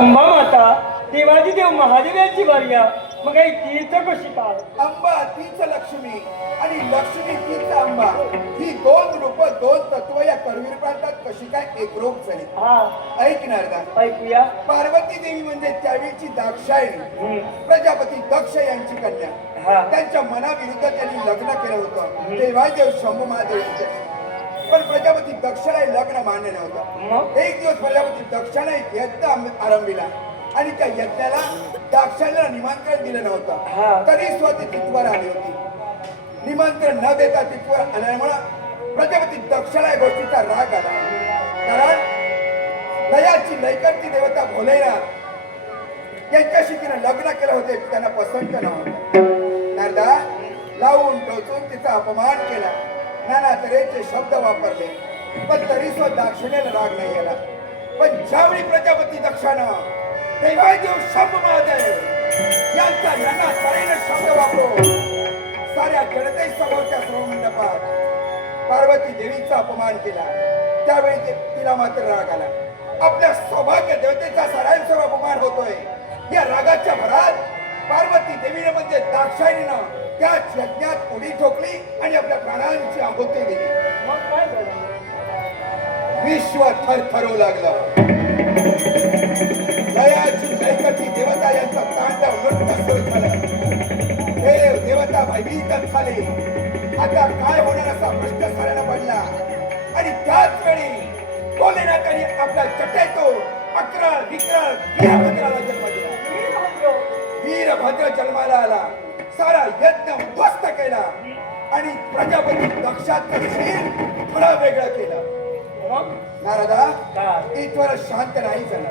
अंबा माता देवाजी देव महादेवाची वार्या मग काही तीर्थ कशी काय अंबा तीच लक्ष्मी आणि लक्ष्मी तीच अंबा. ही दोन रूप दोन तत्व या करवीर प्रांतात कशी काय एकरूप झाली? हा. ऐकणार का ऐकूया. पार्वती देवी म्हणजे त्यावेळीची दाक्षायणी. प्रजापती दक्ष यांची कन्या. त्यांच्या मनाविरुद्ध त्यांनी लग्न केलं होतं. तेव्हा देव शंभू महादेव. पण प्रजापती दक्षला लग्न मान्य नव्हतं. एक दिवस प्रजापती दक्षाने एक यज्ञ आरंभिला. आणि त्या यज्ञाला दाक्षाला निमंत्रण दिलं. नव्हतं. तरी स्वतः तिथवर आली होती. निमंत्रण न देता तिथवर आल्यामुळं प्रजापती दक्षाला या गोष्टीचा राग आला. कारण लयाची लयकरती देवता भोलेनाथ यांच्याशी तिने लग्न केलं होते त्यांना पसंत नव्हतं. नारदा लावून टोचून तिचा अपमान केला. नाना तऱ्हेचे शब्द वापरले. पण तरी सुद्धा दाक्षिण्याला राग नाही आला. पण ज्यावेळी प्रजापती दक्षानं तेव्हा देव शंभ महादेव यांचा नाना तऱ्हेने शब्द वापरून साऱ्या जनते समोरच्या मंडपात पार्वती देवीचा अपमान केला. त्यावेळी ते तिला मात्र राग आला. आपल्या सौभाग्य देवतेचा सरांसर अपमान होतोय. या रागाच्या भरात पार्वती देवीने म्हणजे दाक्षायणीनं त्याच यज्ञात उडी ठोकली. आणि आपल्या प्राणांची आहुती दिली. विश्व थरथरू लागलं. लयकती देवता यांचा तांडव नृत्य सुरू झालं. देव देवता भयभीत झाले. आता काय होणार असा प्रश्न पडला. आणि त्याच वेळी भोलेनाथांनी आपल्या चटेतून अकराळ विकराळ वीरभद्राला जन्म दिला. वीरभद्र. जन्माला आला. सारा यज्ञ उद्ध्वस्त केला. आणि प्रजापती दक्षाचं शील थोडं वेगळं केलं. नारदा? इथवर शांत नाही झाला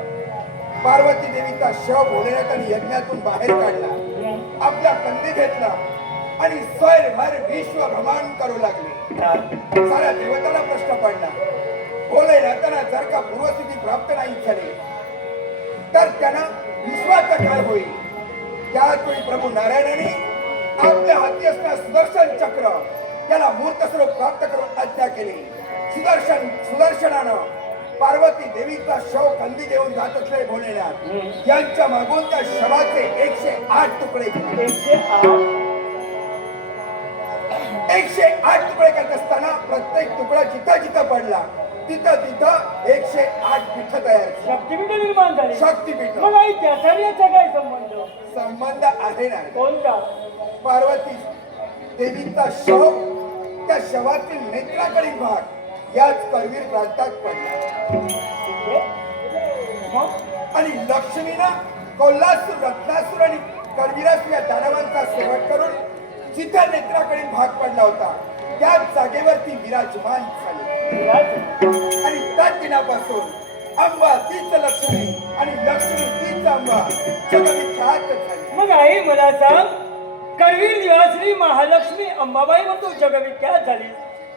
पार्वती देवीचा शव भोलेनाथाने यज्ञातून बाहेर काढला. आपला कंदी घेतला आणि स्वयंभर विश्व भ्रमण करू लागले? साऱ्या देवताला प्रश्न पडला. भोलेनाथांना जर का पूर्वस्थिती प्राप्त नाही झाली तर त्यांना विश्वाचा काळ होईल. त्याच वेळी प्रभू नारायणाने आपल्या हाती असणारं सुदर्शन चक्र. याला मूर्त स्वरूप प्राप्त करून आज्ञा केली. सुदर्शन सुदर्शनानं पार्वती देवीचा शव कंदी घेऊन जात असलेले भोलेनाथ. यांच्या मागून त्या शवाचे एकशे आठ तुकडे केले. एकशे आठ. एकशे आठ तुकडे करत असताना प्रत्येक तुकडा जिथं जिथं पडला. तिथं तिथं एकशे आठ पीठ तयार. शक्तिपीठ निर्माण झाली. शक्तीपीठ. मग आई त्याचा आणि याचा काय संबंध? संबंध आहे ना. कोणता? पार्वती देवीचा शव त्या शवातील नेत्राकडील भाग. याच करवीर प्रांतात पडला. आणि लक्ष्मीनं कोल्हासूर रत्नासूर आणि करवीरासूर या दानवांचा सेवक करून जिथं नेत्राकडील भाग पडला होता त्याच जागेवर ती विराजमान झाली. विराज. आणि त्या दिनापासून अंबा तीच लक्ष्मी आणि लक्ष्मी तीच जगविख्यात झाली मग आई मला सांग करवीर निवासिनी महालक्ष्मी अंबाबाई म्हणतो जगविख्यात झाली.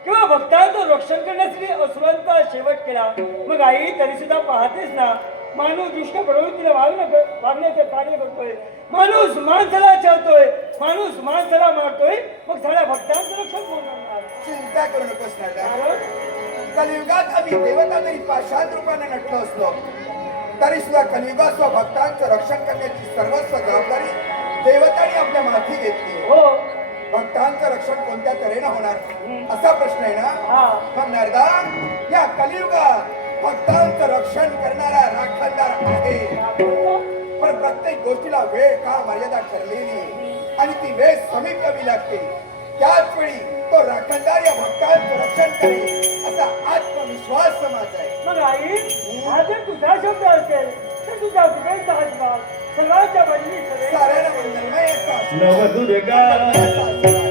किंवा भक्तांचं रक्षण करण्यासाठी असुरांचा शेवट केला. मग आई तरी सुद्धा पाहतेस ना माणूस दुष्ट प्रवृत्तीला वागणं वागण्याचं कार्य करतोय. माणूस माणसाला चालतोय माणूस माणसाला मारतोय मग सगळ्या भक्तांचं रक्षण कोण करणार चिंता करू नकोस कलियुगात आम्ही देवता जरी पाषाण रूपाने नटलो असलो. तरी सुद्धा कलियुगात स्व भक्तांचं रक्षण करण्याची सर्वस्व जबाबदारी देवतांनी आपल्या माथी घेतली. हो. भक्तांचं रक्षण कोणत्या तऱ्हेनं होणार? असा प्रश्न आहे ना? हा. मग नारदा या कलियुगात भक्तांचं रक्षण करणारा राखणदार आहे. पण प्रत्येक गोष्टीला वेळ काळ मर्यादा ठरलेली आणि ती वेळ समीप यावी लागते. त्याच वेळी तो राखणदार या भक्तांचं रक्षण करेल. आत्मविश्वास समाज आहे. मग आई हा जर तुझा शब्द असेल तर तुझा विवेकचा हातभार सर्वांच्या बाजूने साऱ्याला मंगलमय असा. आशीर्वाद.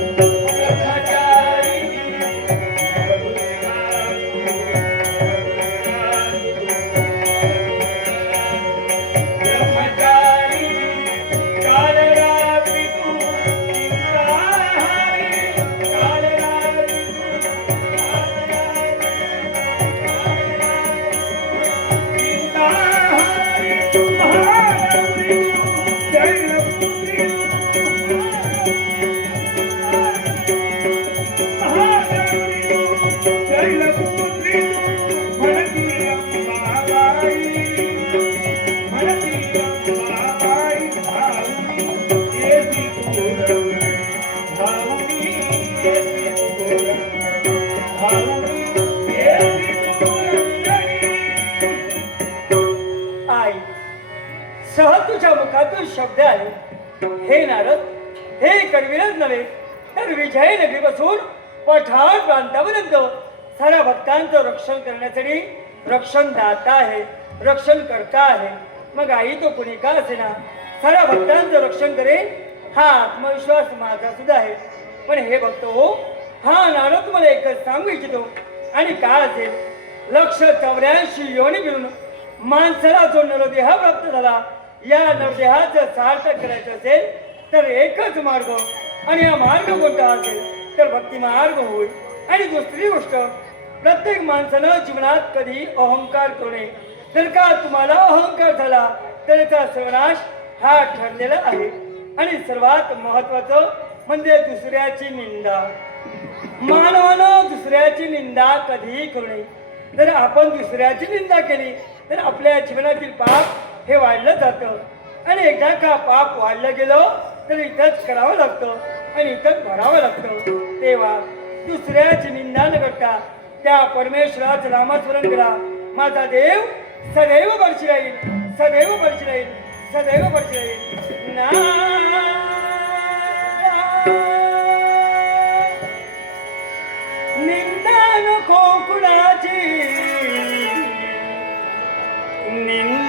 शब्द आले हे नारद हे कडवीरच नव्हे तर विजयनगरी बसून पठाण प्रांतापर्यंत साऱ्या भक्तांचं रक्षण करण्यासाठी रक्षण दाता आहे रक्षण करता आहे. मग आई तो कुणी का असेना? साऱ्या भक्तांचं रक्षण करेल हा आत्मविश्वास माझा सुद्धा आहे. पण हे भक्त हो हा नारद तुम्हाला एकच सांगू इच्छितो. आणि का असेल? लक्ष चौऱ्याऐंशी योनी घेऊन माणसाला जो नरदेह प्राप्त झाला या नरदेहाचं सार्थक करायचं असेल तर एकच मार्ग आणि हा मार्ग कोणता असेल तर भक्ती मार्ग होईल आणि दुसरी गोष्ट प्रत्येक माणसानं जीवनात कधी अहंकार करू नये. जर का तुम्हाला अहंकार झाला तर त्याचा सर्वनाश हा ठरलेला आहे. आणि सर्वात महत्वाचं म्हणजे दुसऱ्याची निंदा. मानवानं दुसऱ्याची निंदा कधीही करू नये. जर आपण दुसऱ्याची निंदा केली तर आपल्या जीवनातील पाप हे वाढलं जातं. आणि एकदा का पाप वाढलं गेलं तर इथंच करावं लागतं आणि इथंच भरावं लागतं. तेव्हा दुसऱ्याची निंदा न करता त्या परमेश्वराच नामस्मरण करा. माझा देव सदैव बरची राहील सदैव बरची राहील सदैव वर्षी राहील. ना निंदा नको कुणाची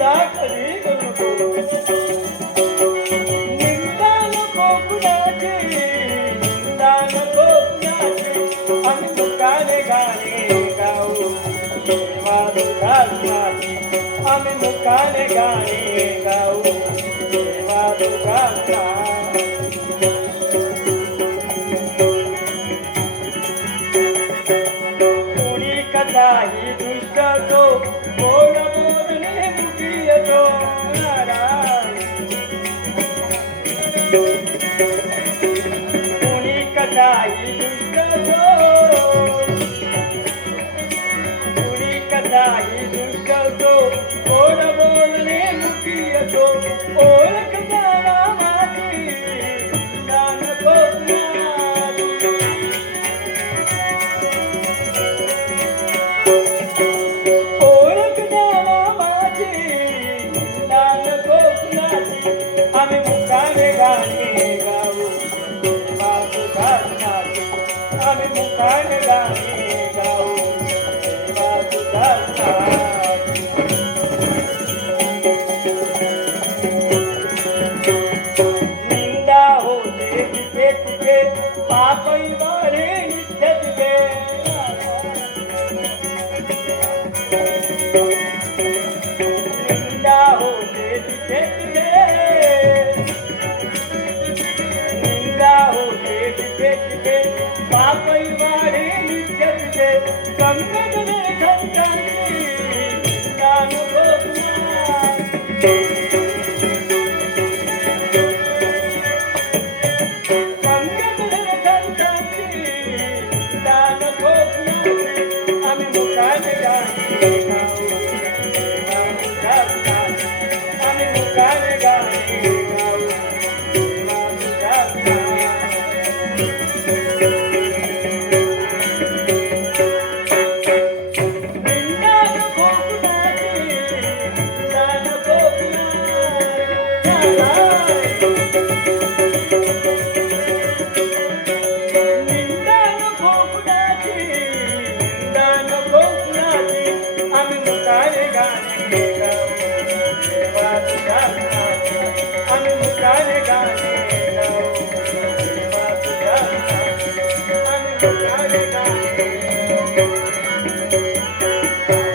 दुसऱ्याची निंदा कधी करू नको निंदा मुखाने कुणाची.